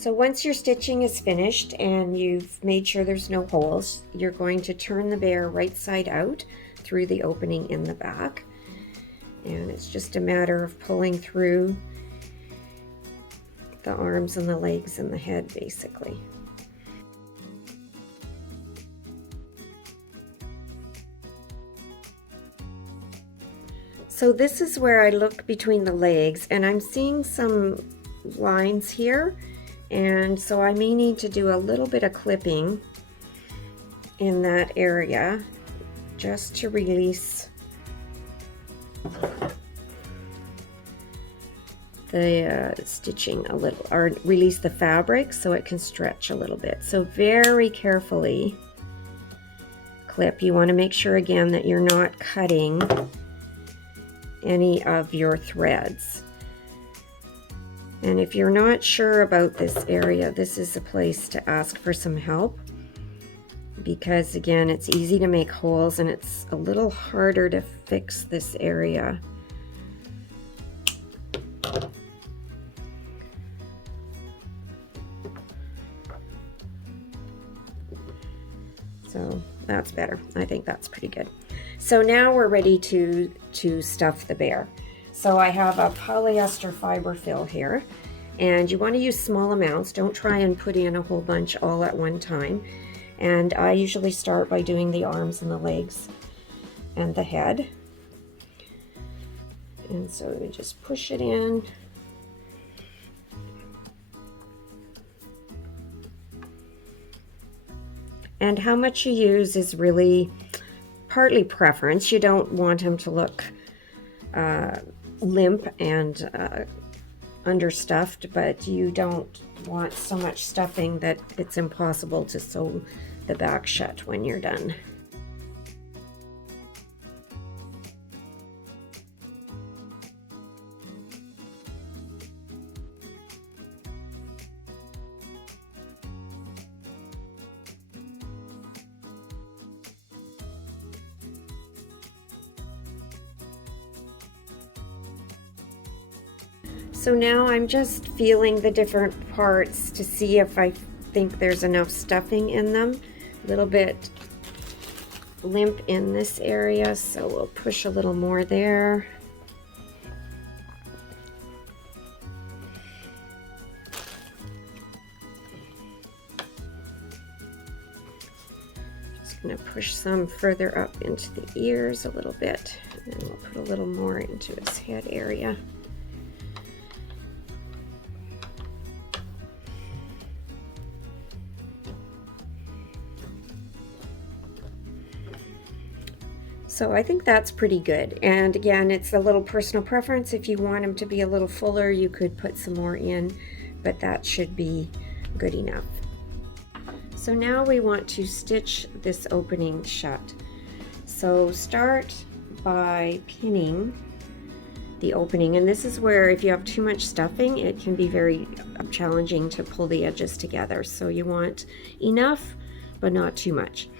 So once your stitching is finished and you've made sure there's no holes, you're going to turn the bear right side out through the opening in the back. And it's just a matter of pulling through the arms and the legs and the head, basically. So this is where I look between the legs, and I'm seeing some lines here, and so I may need to do a little bit of clipping in that area just to release the stitching a little, or release the fabric so it can stretch a little bit. So very carefully clip. You want to make sure again that you're not cutting any of your threads. And if you're not sure about this area, this is a place to ask for some help, because again, it's easy to make holes and it's a little harder to fix this area. So that's better. I think that's pretty good. So now we're ready to stuff the bear. So I have a polyester fiber fill here, and you want to use small amounts. Don't try and put in a whole bunch all at one time. And I usually start by doing the arms and the legs and the head. And so we just push it in. And how much you use is really partly preference. You don't want him to look limp and understuffed, but you don't want so much stuffing that it's impossible to sew the back shut when you're done. So now I'm just feeling the different parts to see if I think there's enough stuffing in them. A little bit limp in this area, so we'll push a little more there. Just going to push some further up into the ears a little bit, and then we'll put a little more into his head area. So I think that's pretty good. And again, it's a little personal preference. If you want them to be a little fuller, you could put some more in, but that should be good enough. So now we want to stitch this opening shut. So start by pinning the opening, and this is where if you have too much stuffing, it can be very challenging to pull the edges together. So you want enough, but not too much.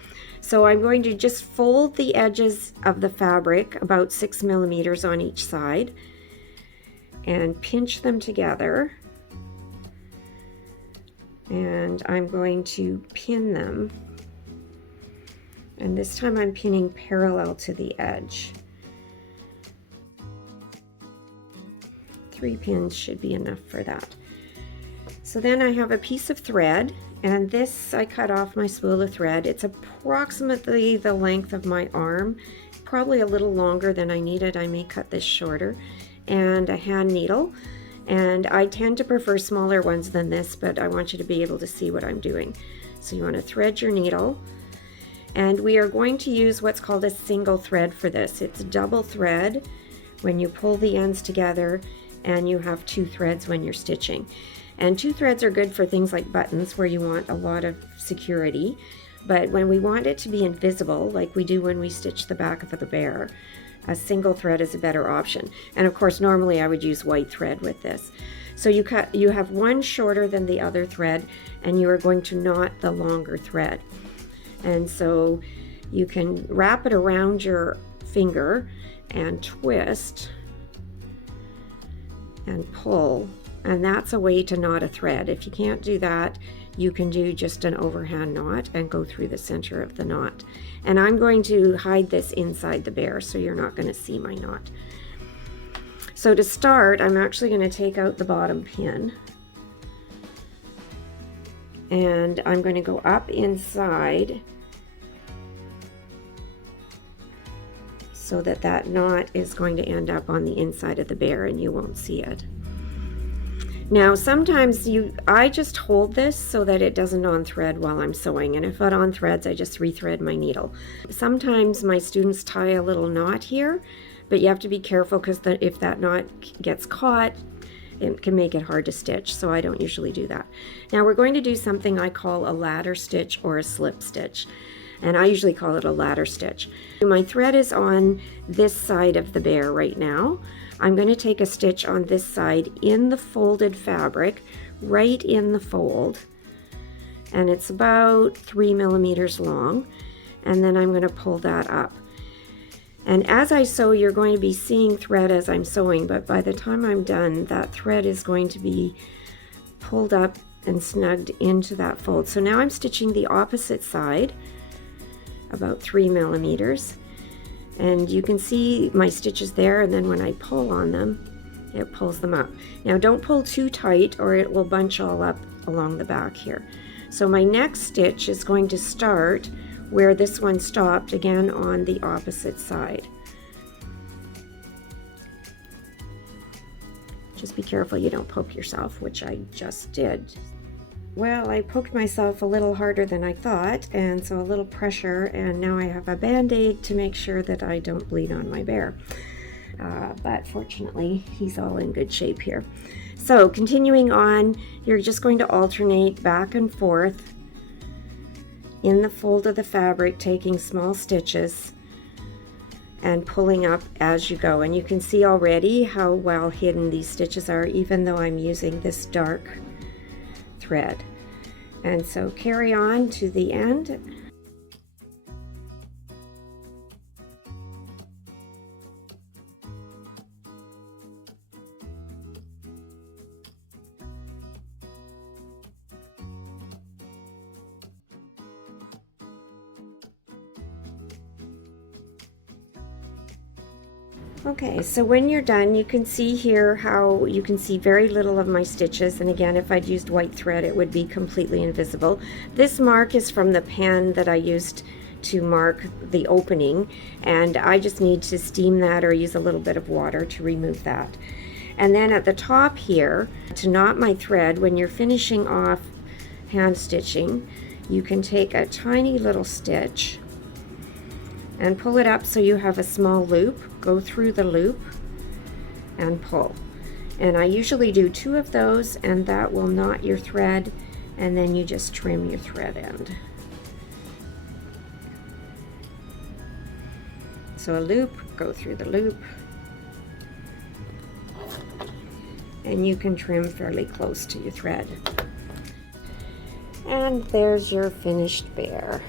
So I'm going to just fold the edges of the fabric about 6 millimeters on each side and pinch them together. And I'm going to pin them. And this time I'm pinning parallel to the edge. 3 pins should be enough for that. So then I have a piece of thread, and this I cut off my spool of thread. It's approximately the length of my arm, probably a little longer than I needed. I may cut this shorter, and a hand needle. And I tend to prefer smaller ones than this, but I want you to be able to see what I'm doing. So you want to thread your needle, and we are going to use what's called a single thread for this. It's a double thread when you pull the ends together, and you have 2 threads when you're stitching. And 2 threads are good for things like buttons where you want a lot of security, but when we want it to be invisible, like we do when we stitch the back of the bear, a single thread is a better option. And of course, normally I would use white thread with this. So you have one shorter than the other thread, and you are going to knot the longer thread. And so you can wrap it around your finger and twist and pull And that's a way to knot a thread. If you can't do that, you can do just an overhand knot and go through the center of the knot. And I'm going to hide this inside the bear, so you're not going to see my knot. So to start, I'm actually going to take out the bottom pin, and I'm going to go up inside so that that knot is going to end up on the inside of the bear and you won't see it. Now sometimes I just hold this so that it doesn't on-thread while I'm sewing, and if it on-threads, I just rethread my needle. Sometimes my students tie a little knot here, but you have to be careful because if that knot gets caught, it can make it hard to stitch, so I don't usually do that. Now we're going to do something I call a ladder stitch or a slip stitch, and I usually call it a ladder stitch. My thread is on this side of the bear right now. I'm going to take a stitch on this side in the folded fabric, right in the fold, and it's about 3 millimeters long, and then I'm going to pull that up. And as I sew, you're going to be seeing thread as I'm sewing, but by the time I'm done, that thread is going to be pulled up and snugged into that fold. So now I'm stitching the opposite side, about 3 millimeters. And you can see my stitches there, and then when I pull on them, it pulls them up. Now don't pull too tight or it will bunch all up along the back here. So my next stitch is going to start where this one stopped, again on the opposite side. Just be careful you don't poke yourself, which I just did. Well, I poked myself a little harder than I thought, and so a little pressure, and now I have a band-aid to make sure that I don't bleed on my bear. But fortunately, he's all in good shape here. So continuing on, you're just going to alternate back and forth in the fold of the fabric, taking small stitches and pulling up as you go. And you can see already how well hidden these stitches are, even though I'm using this dark thread. And so carry on to the end. Okay, so when you're done, you can see here how you can see very little of my stitches, and again, if I'd used white thread, it would be completely invisible. This mark is from the pen that I used to mark the opening, and I just need to steam that or use a little bit of water to remove that. And then at the top here, to knot my thread, when you're finishing off hand stitching, you can take a tiny little stitch and pull it up so you have a small loop. Go through the loop and pull. And I usually do 2 of those, and that will knot your thread, and then you just trim your thread end. So a loop, go through the loop, and you can trim fairly close to your thread. And there's your finished bear.